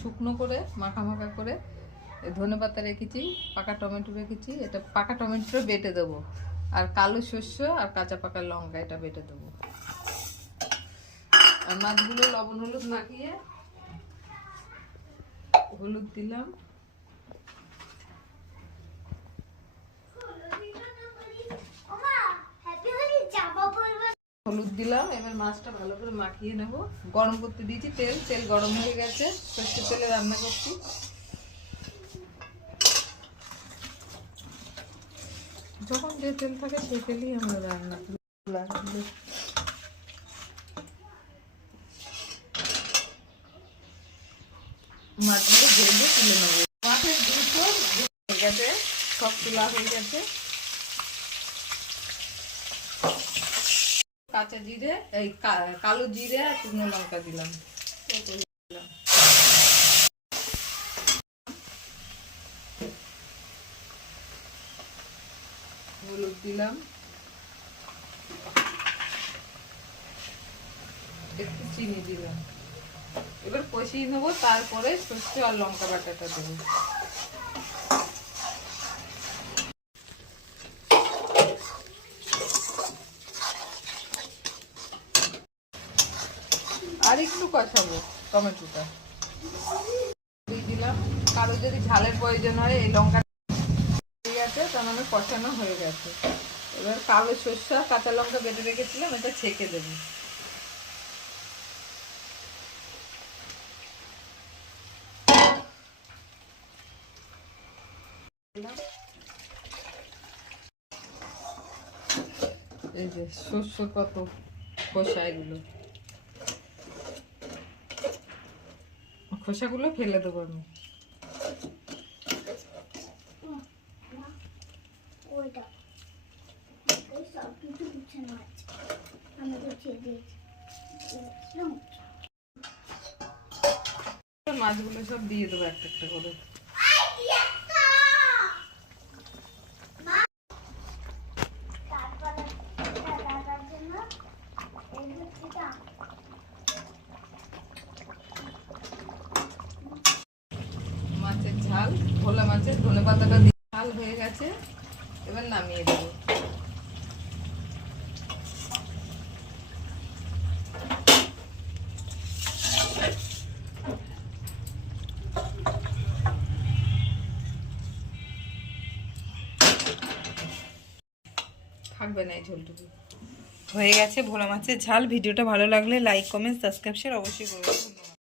শুকনো করে মাখা মাখা করে ধনেপাতা রেখেছি, পাকা টমেটো রেখেছি। এটা পাকা টমেটো বেটে দেবো, আর কালো শস্য আর কাঁচা পাকা লঙ্কা এটা বেটে দেবো। আর মাছগুলো লবণ হলুদ মাখিয়ে হলুদ দিলাম, হলুদ দিলাম। এবার মাছটা ভালো করে মাখিয়ে নেব। গরম করতে দিয়েছি তেল, তেল গরম হয়ে গেছে। সর্ষের তেলে রান্না করছি। যখন যে তেল থাকে সেই তেলেই আমরা রান্না করি। মাছগুলো ভেজে তুলে নেবো। মাছের দুটো হয়ে গেছে, সব তোলা হয়ে গেছে। কাঁচা জিরে, এই কালো জিরে আর শুকনো লঙ্কা দিলাম, হলুদ দিলাম, একটু চিনি দিলাম। এবার কষিয়ে নেবো, তারপরে সর্ষে আর লঙ্কা বাটাটা দেবো। আর একটু কষাবো টমেটোটা দিয়ে দিলাম। কারো যদি ঝালের প্রয়োজন হয় এই লঙ্কা হয়ে গেছে, তার মানে কষানো হয়ে গেছে। এবার কালো সর্ষে আর কাঁচা লঙ্কা বেটে রেখেছিলাম, এটা ছেঁকে দেবো। এই যে শস্য কত খোসা, এগুলো খোসাগুলো ফেলে দেবো আমি। মাছগুলো সব দিয়ে দেবো একটা একটা করে। মাছের ঝাল, ভোলা মাছের ধনেপাতাটা দিয়ে ঝাল হয়ে গেছে। এবার নামিয়ে দেবো। থাকবে না এই ঝোলটুকু। হয়ে গেছে ভোলা মাছের ঝাল। ভিডিওটা ভালো লাগলে লাইক, কমেন্ট, সাবস্ক্রাইব, শেয়ার অবশ্যই করবেন।